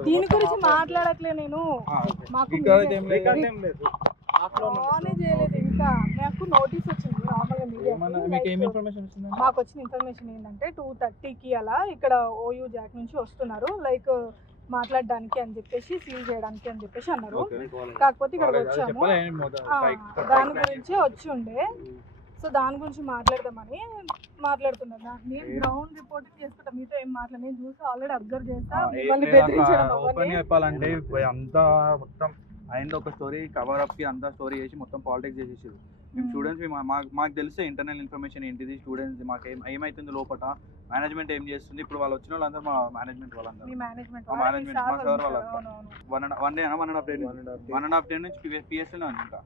దీని గురించి మాట్లాడట్లే నేను. మాకు చేయలేదు ఇంకా. నాకు నోటీస్ వచ్చింది నార్మల్గా మీడియా. మాకు వచ్చిన ఇన్ఫర్మేషన్ ఏంటంటే 2:30కి అలా ఇక్కడ ఓయూ జాక్ నుంచి వస్తున్నారు, లైక్ మాట్లాడడానికి అని చెప్పేసి, సీల్ చేయడానికి అని చెప్పేసి అన్నారు. కాకపోతే ఇక్కడ వచ్చాము, దాని గురించే వచ్చి ఉండే. సో దాని గురించి మాట్లాడదామని మాట్లాడుతున్నారు. నేను గ్రౌండ్ రిపోర్టింగ్ చేసుకుంటా, మీతో ఏం మాట్లాడి నేను చూసి ఆల్రెడీ అబ్జర్వ్ చేస్తా. మిమ్మల్ని బెదిరించడం చెప్పాలంటే అంతా మొత్తం అయింది ఒక స్టోరీ కవర్ అప్ కి అంతా స్టోరీ చేసి మొత్తం పాలిటిక్స్ చేసేసారు. మేము స్టూడెంట్స్ మాకు తెలిసే ఇంటర్నల్ ఇన్ఫర్మేషన్ ఏంటిది, స్టూడెంట్స్ మాకు ఏమైతుంది లోపల, మేనేజ్మెంట్ ఏం చేస్తుంది. ఇప్పుడు వాళ్ళు వచ్చిన వాళ్ళందరూ మా మేనేజ్మెంట్ వాళ్ళందరూ, మా సార్ వాళ్ళంతా 1.5 day నుంచి పిఎస్లో ఇంకా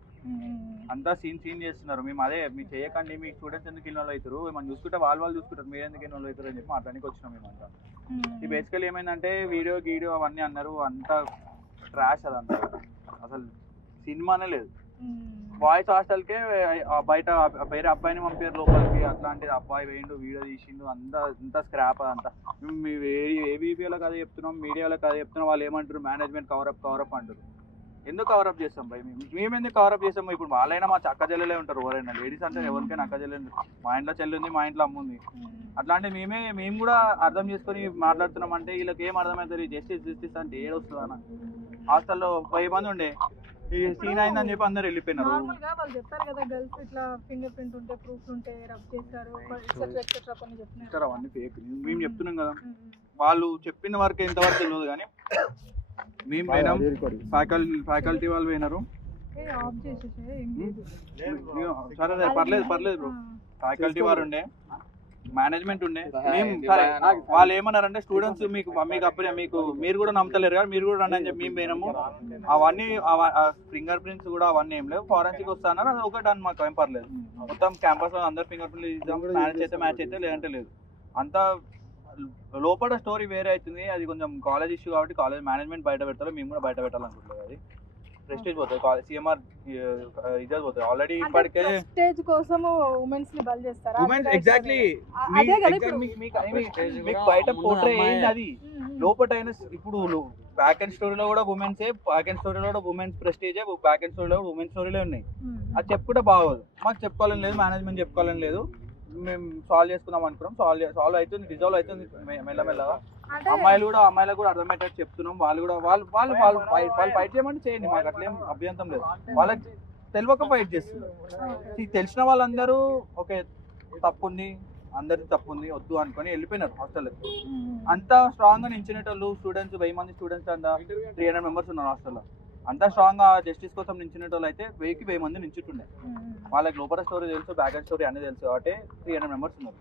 అంతా సీన్ చేస్తున్నారు. మేము అదే మీరు చేయకండి, మీ స్టూడెంట్స్ ఎందుకు ఇన్వాల్వ్ అవుతారు, మనం చూసుకుంటే వాళ్ళు చూసుకుంటారు, మీరు ఎందుకు ఇన్వాల్వ్ అవుతారు అని చెప్పి మాట్లాడానికి వచ్చినాం మేమంతా. ఈ బేసికల్ ఏమైందంటే వీడియో అవన్నీ అన్నారు, అంతా ట్రాష్ అదంతా, అసలు సినిమానే లేదు. బాయ్స్ హాస్టల్కే బయట వేరే అబ్బాయిని పంపారు లోపలికి, అట్లాంటిది అబ్బాయి వేయండు వీడియో తీసిండు, అంతా స్క్రాప్ అదంతా. మేము ఏబీపీలో కదే చెప్తున్నాం, మీడియాలో కదే చెప్తున్నాం, వాళ్ళు ఏమంటారు మేనేజ్మెంట్ కవరప్ అంటారు. ఎందుకు కవరప్ చేస్తాం భయ్, మేము ఎందుకు కవరప్ చేస్తాము. ఇప్పుడు వాళ్ళైనా మా అక్క చెల్లెలే ఉంటారు, ఎవరైనా లేడీస్ అంటే ఎవరికైనా అక్క చెల్లెలు, మా ఇంట్లో చెల్లి ఉంది, మా ఇంట్లో అమ్మ ఉంది. అట్లాంటి మేము కూడా అర్థం చేసుకొని మాట్లాడుతున్నాం అంటే వీళ్ళకి ఏం అర్థమవుతుంది, జస్టిస్ అంటే ఏడొస్తుంది అన్న. హాస్టల్లో 10 మంది ఉండే, ఈ సీన్ అయిందని చెప్పి అందరు వెళ్ళిపోయినారు. వాళ్ళు చెప్పారు కదా గర్ల్స్ ఇట్లా ఫింగర్ ప్రింట్ ఉంటే, ప్రూఫ్ ఉంటే రబ్ చేస్తారు అవన్నీ ఫేక్. మేము చెప్తున్నాం కదా, వాళ్ళు చెప్పిన వరకు ఎంతవరకు తెలియదు కానీ మేము పోయినాం, ఫ్యాకల్టీ వాళ్ళు పోయినారు. సరే పర్లేదు బ్రో, ఫ్యాకల్టీ వారు ఉండే, మేనేజ్మెంట్ ఉండే. మేము సరే వాళ్ళు ఏమన్నారంటే స్టూడెంట్స్ మీకు అప్పుడే మీరు కూడా నమ్మతలేరు కదా, మీరు కూడా రండి అని చెప్పి మేము పోయినాము. అవన్నీ ఫింగర్ ప్రింట్స్ కూడా అవన్నీ ఏం లేవు, ఫారెన్సిక్ వస్తానన్నారు, అది ఒకటి అని మాకు ఏం పర్లేదు. మొత్తం క్యాంపస్ లో అందరు ఫింగర్ ప్రింట్లు ఇద్దాం, మ్యాచ్ అయితే లేదంటే లేదు. అంతా లోపల స్టోరీ వేరే అవుతుంది. అది కొంచెం కాలేజ్ ఇష్యూ కాబట్టి కాలేజ్ మేనేజ్మెంట్ బయట పెడతారు, మేము కూడా బయట పెట్టాలనుకుంటున్నాం. అది ప్రెస్టేజ్ పోతుంది, సిఎంఆర్ ఇదే పోతుంది ఆల్రెడీ. ఇప్పటికే ప్రెస్టేజ్ కోసం ఉమెన్స్ ని బల్ చేస్తారా? ఉమెన్స్ ఎగ్జాక్ట్లీ మీకు బయట పోట్రే ఏంది అది, లోపల అయినా ఇప్పుడు బ్యాక్ అండ్ స్టోరీలో కూడా ఉమెన్సే, బ్యాక్ అండ్ స్టోరీలో కూడా ఉమెన్స్ ప్రెస్టేజే, బ్యాక్ అండ్ స్టోరీలో కూడా ఉమెన్స్ స్టోరీలే ఉన్నాయి. అది చెప్పుకుంటే బాగోదు, మాకు చెప్పుకోవాలని లేదు, మేనేజ్మెంట్ చెప్పుకోవాలని లేదు. మేము సాల్వ్ చేసుకుందాం అనుకున్నాం, సాల్వ్ అవుతుంది, రిజాల్వ్ అవుతుంది మెల్లమెల్లగా. అమ్మాయిలకు కూడా అర్థమయ్యేటట్టు చెప్తున్నాం. వాళ్ళు ఫైట్ చేయమంటే చేయండి, మాకు అట్లేం అభ్యంతరం లేదు. వాళ్ళకి తెలియక ఫైట్ చేస్తున్నారు. తెలిసిన వాళ్ళందరూ ఓకే తప్పుంది, అందరిది తప్పుంది వద్దు అనుకొని వెళ్ళిపోయినారు హాస్టల్. అంతా స్ట్రాంగ్ గా నించునేటోళ్ళు స్టూడెంట్స్ 1000 మంది స్టూడెంట్స్, అంతా 300 మెంబర్స్ ఉన్నారు హాస్టల్లో. అంతా స్ట్రాంగ్ గా జస్టిస్ కోసం నించునేటోళ్ళు అయితే 1000 మంది నించుంటుండే. వాళ్ళకి లోపల స్టోరీ తెలుసు, బ్యాక్ అండ్ స్టోరీ అన్ని తెలుసు కాబట్టి 300 మెంబర్స్ ఉన్నారు.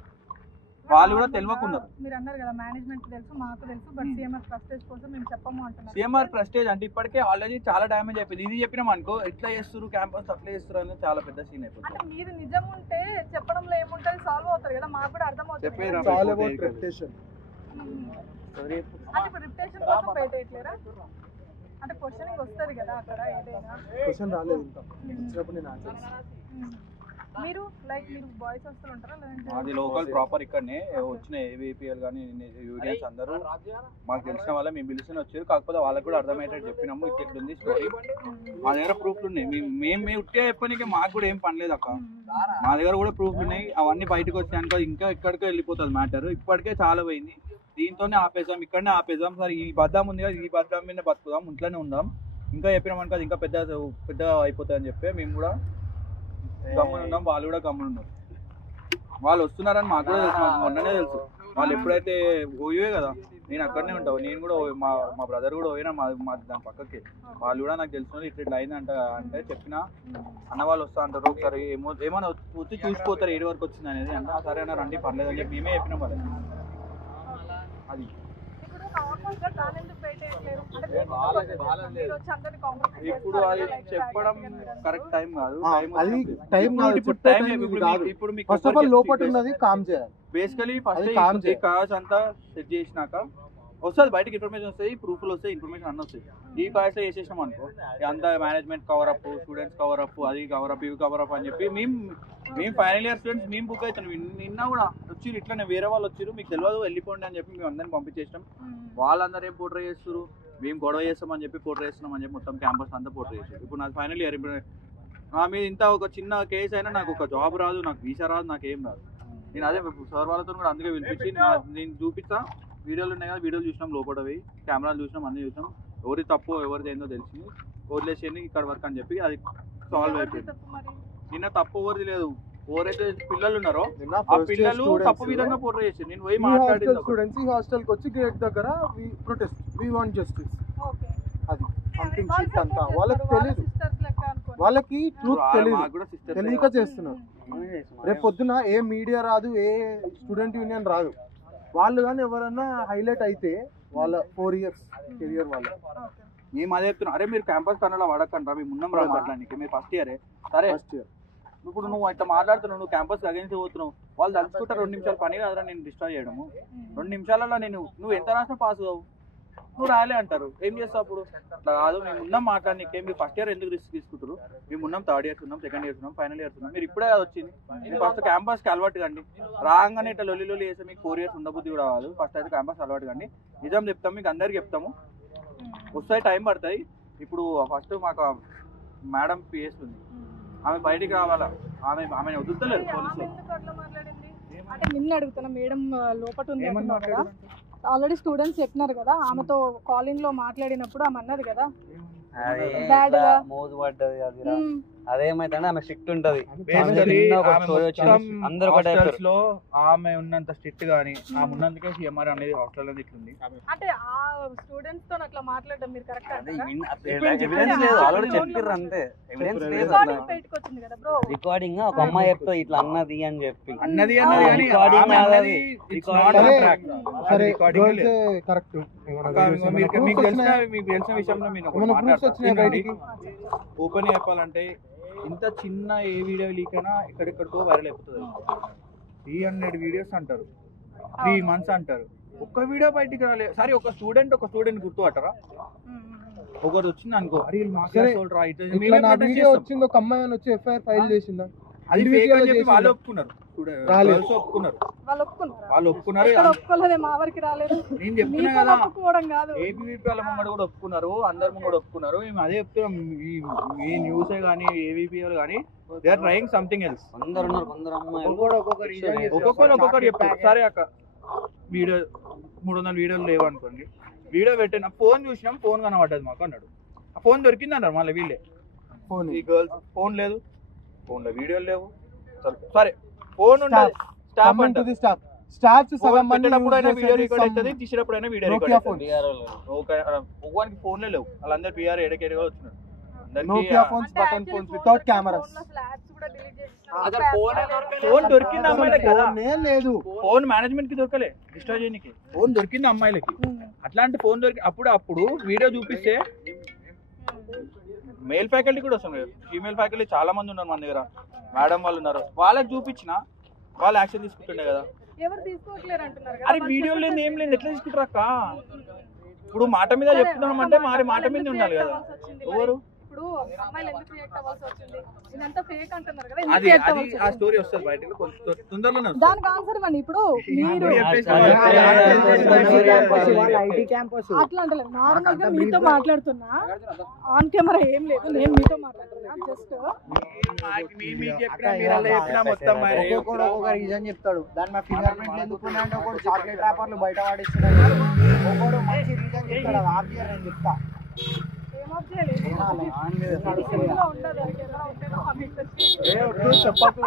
వాళ్ళు కూడా తెలియకున్నారు. మీరు అన్నారు కదా మేనేజ్మెంట్ తెలుసు, మాకు తెలుసు, బట్ సిఎంఆర్ ప్రెస్టేజ్ కోసం మేము చెప్పము అంటున్నారు. సిఎంఆర్ ప్రెస్టేజ్ అంటే ఇప్పటికే ఆల్రెడీ చాలా డ్యామేజ్ అయిపోయింది. ఇది చెప్పినాం అనుకో ఎట్లా చేస్తారు క్యాంపస్ అట్లా చేస్తారు అనేది చాలా పెద్ద సీన్ అయిపోతుంది. మీరు నిజం ఉంటే చెప్పడంలో ఏముంటది, సాల్వ్ అవుతారు కదా, మాకు కూడా అర్థం అవుతుంది. రెప్యుటేషన్ కోసం బయట ఎట్లేరా అంటే క్వశ్చనింగ్ వస్తుంది కదా అక్కడ, ఏదైనా క్వశ్చన్ రాలేదు ఇంకా వచ్చినప్పుడు నేను ఆన్సర్. మీరు మీరు బాయ్స్ హాస్టల్ ఉంటారా లేదంటే? అది లోకల్ ప్రాపర్ ఇక్కడనే వచ్చిన ఏబీపీఎల్ కానీ యూనియన్స్ అందరూ మాకు తెలిసిన వాళ్ళే, మేము పిలిచిన వచ్చారు. కాకపోతే వాళ్ళకి కూడా అర్థమయ్యేటట్టు చెప్పినాము, ఇట్లా ఉంది స్టోరీ, మా దగ్గర ప్రూఫ్లు ఉన్నాయి. మేము ఉట్టిగా చెప్పడానికి మాకు కూడా ఏం పని లేదు అక్క, మా దగ్గర కూడా ప్రూఫ్ ఉన్నాయి. అవన్నీ బయటకు వచ్చాక ఇంకా ఇక్కడికే వెళ్ళిపోతుంది మ్యాటర్. ఇప్పటికే చాలా పోయింది, దీంతోనే ఆపేసాం, ఇక్కడనే ఆపేసాం. సరే ఈ బద్దాం ఉంది కదా, ఈ బద్దాం మీద బతుకుదాం, ఇంట్లోనే ఉందాం. ఇంకా చెప్పినాం అనుకో ఇంకా పెద్ద అయిపోతుంది అని చెప్పి మేము కూడా గమ్మున ఉన్నాం. వాళ్ళు కూడా గమ్మున ఉన్నారు. వాళ్ళు వస్తున్నారని మాకు కూడా తెలుసు, మాకు మొన్ననే తెలుసు. వాళ్ళు ఎప్పుడైతే పోయే కదా, నేను అక్కడనే ఉంటావు, నేను కూడా మా బ్రదర్ కూడా పోయినా మా దాని పక్కకి. వాళ్ళు కూడా నాకు తెలిసిన ఇట్లా అయిందంట అంటే చెప్పినా, అన్న వాళ్ళు వస్తా అంటారు ఒకసారి ఏమన్నా వచ్చి చూసిపోతారు ఏడు వరకు వచ్చింది అనేది అంటే, సరే అన్న రండి పర్లేదు అని చెప్పి మేమే చెప్పినాం వాళ్ళకి. అది ఇప్పుడు అది చెప్పడం కరెక్ట్ టైం కాదు. ఇప్పుడు బేసికలీ ఫస్ట్ కాజ్ అంతా సెట్ చేసినాక వస్తుంది బయటకి ఇన్ఫర్మేషన్ వస్తాయి, ప్రూఫ్లు వస్తాయి, ఇన్ఫర్మేషన్ అన్నీ వస్తాయి. ఈ కాస్ట్లో చేసేసినాం అనుకో అంతా management cover up, students cover up, అది కవర్ అప్, ఇవి కవర్ అప్ అని చెప్పి మేము ఫైనల్ ఇయర్ స్టూడెంట్స్ మేము బుక్ అవుతాం. నిన్న కూడా వచ్చి ఇట్లా వేరే వాళ్ళు వచ్చారు, మీకు తెలియదు వెళ్ళిపోండి అని చెప్పి మేము అందరిని పంపించేసినాం. వాళ్ళందరూ ఏం పోట్రే చేస్తారు, మేము గొడవ చేస్తామని చెప్పి పోర్ట్రే చేస్తున్నామని చెప్పి మొత్తం క్యాంపస్ అంతా పోర్ట్రే చేసారు. ఇప్పుడు నాకు ఫైనల్ ఇయర్ నా మీద ఇంత ఒక చిన్న కేసు అయినా నాకు ఒక జాబ్ రాదు, నాకు వీసా రాదు, నాకు ఏం రాదు. నేను అదే సార్ వాళ్ళతో కూడా అందుకే పిలిపించి నేను చూపిస్తా, వీడియోలు ఉన్నాయి కదా, వీడియోలు చూసినాం, లోపలవి కెమెరాలు చూసినాం, అన్నీ చూసినాం, ఎవరి తప్పు ఎవరిది ఏందో తెలిసింది, వదిలేసేయండి ఇక్కడ వరకు అని చెప్పి అది సాల్వ్ అయిపోయింది. నిన్న తప్పు ఎవరిది లేదు, ఎవరైతే పిల్లలు ఉన్నారో ఆ పిల్లలు తప్పు విధంగా పోర్ట్రే చేశారు. నేను పోయి మాట్లాడింది స్టూడెంట్స్ ఈ హాస్టల్ కి వచ్చి గేట్ దగ్గర ప్రొటెస్ట్, వి వాంట్ జస్టిస్, అది సంథింగ్ షిట్ అంతా. వాళ్ళకి తెలియదు, వాళ్ళకి ట్రూత్ తెలియదు, తెలియక చేస్తున్నారు. రేపు పొద్దున ఏ మీడియా రాదు, ఏ స్టూడెంట్ యూనియన్ రాదు, వాళ్ళు కానీ ఎవరన్నా హైలైట్ అయితే వాళ్ళ 4 years కెరియర్ వాళ్ళ. మేము అదే చెప్తున్నాం, అరే మీరు క్యాంపస్ కన్నా వాడకంటారా, మేము ఉన్నాం రా మాట్లాడానికి, మీరు ఫస్ట్ ఇయరే. సరే ఫస్ట్ ఇయర్ ఇప్పుడు నువ్వు ఇట్లా మాట్లాడుతున్నావు, నువ్వు క్యాంపస్ అగేన్స్ పోతున్నావు, వాళ్ళు తలుచుకుంటా 2 నిమిషాలు పని కాదురా నేను డిస్ట్రాయ్ చేయడము. 2 నిమిషాలలో నువ్వు ఎంత రాసినా పాస్ కావు, నువ్వు రాలే అంటారు, ఏం చేస్తావు అప్పుడు? అట్లా కాదు, మేము ఉన్నాం మాట్లాడడానికి, మీరు ఫస్ట్ ఇయర్ ఎందుకు రిస్క్ తీసుకుంటారు, మేము ఉన్నాం, 3rd years ఉన్నాం, 2nd years ఉన్నాం, ఫైనల్ ఇయర్స్ ఉన్నాం, మీరు ఇప్పుడే వచ్చింది, మీరు ఫస్ట్ క్యాంపస్కి అలవాటు కండి. రాగానే ఇట్లా లొల్లి చేస్తే మీకు 4 years ఉండబుద్ధి కూడా కాదు, ఫస్ట్ అయితే క్యాంపస్ అలవాటు కండి. నిజం చెప్తాం, మీకు అందరికి చెప్తాము, వస్తాయి, టైం పడుతుంది. ఇప్పుడు ఫస్ట్ మాకు మేడం పిఎస్ ఉంది, ఆమె బయటికి రావాలా, ఆమె వదులుతలేదు పోలీసులు. అంటే నిన్న అడుగుతున్నా, మేడం లోపల ఉంది కదా, ఆల్రెడీ స్టూడెంట్స్ చెప్పినారు కదా, ఆమెతో కాలింగ్ లో మాట్లాడినప్పుడు ఆమె అన్నది కదా మోజు పడ్డది, అది అదేమైతే ఆమె స్ట్రిక్ట్ ఉంటది. లో ఆమె ఉన్నంత స్ట్రిక్ట్ గానీ ఆమె ఉన్నందుకే సిఎంఆర్ అనేది హాస్టల్ అనేది ఇట్లుంది. అంటే ఆ స్టూడెంట్స్ తో అట్లా మాట్లాడడం మీరు కరెక్ట్ ఎవిడెన్స్ లేదు, ఆల్రెడీ చెప్పిర్రు అంతే, ఎవిడెన్స్ లేదు. రికార్డింగ్ ఒక అమ్మాయి చెప్తా ఇట్లా అన్నది అని చెప్పి అన్నది మీకు తెలిసిన విషయంలో మీరు ఓపెన్ చెప్పాలంటే ఇంత చిన్న ఏ వీడియో లీక్ అయినా ఎక్కడెక్కడికో వైరల్ అయిపోతుంది. 300 వీడియోస్ అంటారు, 3 months అంటారు, ఒక్క వీడియో బయటికి రాలేదు. సరే ఒక స్టూడెంట్ గుర్తుపట్టరా, ఒకటి వచ్చింది అనుకో, అరే వచ్చింది ఒక అమ్మాయి అని వచ్చి ఎఫ్ఐఆర్ ఫైల్ చేసిందా, అది ఫేక్ అని చెప్పి వాళ్ళు ఒప్పుకున్నారు, వాళ్ళు ఒప్పుకున్నారు. నేను చెప్తున్నా కదా, ఏబీవీపీ వాళ్ళ ముంగడు కూడా ఒప్పుకున్నారు, అందరి ముంగడు ఒప్పుకున్నారు. మేము అదే చెప్తున్నాం, ఈ న్యూసే కానీ ఏబీపీ వాళ్ళు కానీ they are trying something else. ఒక్కొక్కరు చెప్తారు. సరే అక్క వీడియో 300 వీడియోలు లేవు అనుకోండి, వీడియో పెట్టిన ఫోన్ చూసినాం, ఫోన్ కనబడ్డది మాకు అన్నాడు, ఆ ఫోన్ దొరికింది అన్నారు. మళ్ళీ వీళ్ళే ఈ గర్ల్స్ ఫోన్ లేదు, ఫోన్లో వీడియోలు లేవు. సరే ఫోన్ ఉండదు, తీసేటప్పుడైనా వీడియో రికార్డ్ ఒకరికి ఫోన్లే లేవు, వాళ్ళందరూ బీఆర్ ఎడకెడగా వచ్చినారు. ఫోన్ దొరికింది అమ్మాయిలకి కదా, ఫోన్ మేనేజ్మెంట్ కి దొరకలే, డిస్ట్రాయ్ చేయడానికి ఫోన్ దొరికింది అమ్మాయిలకి. అట్లాంటి ఫోన్ దొరికి అప్పుడు వీడియో చూపిస్తే మేల్ ఫ్యాకల్టీ కూడా వస్తున్నారు, ఫీమేల్ ఫ్యాకల్టీ చాలా మంది ఉన్నారు మన దగ్గర, మేడం వాళ్ళు ఉన్నారు, వాళ్ళకి చూపించిన వాళ్ళు యాక్షన్ తీసుకుంటుండే కదా. అరే వీడియోలు లేదు ఏం లేదు, ఎట్లా తీసుకుంటారు అక్క? ఇప్పుడు మాట మీద చెప్తున్నాం అంటే మరి మాట మీద ఉండాలి కదా. ఎవరు అది ఆ స్టోరీ వస్తుంది బయటకు తొందరలోనే. దానికి ఆన్సర్ ఇవ్వండి. ఇప్పుడు మీరు అట్లా అంటే నార్మల్ గా మీతో మాట్లాడుతున్నా, ఆన్ కెమెరా ఏం లేదు, నేను మీతో మాట్లాడుతున్నా, జస్ట్ ఒక్కొక్క రీజన్ చెప్తాడు. దాని మా ఫింగర్ ప్రింట్లు ఎందుకు అంటే ఒకటి చాక్లెట్ ర్యాపర్లు బయట వాడిస్తున్నాడు, ఒకడు మంచి రీజన్ చెప్తాడు, అది ఆఫ్ చేయరు నేను చెప్తా. చెప్పకు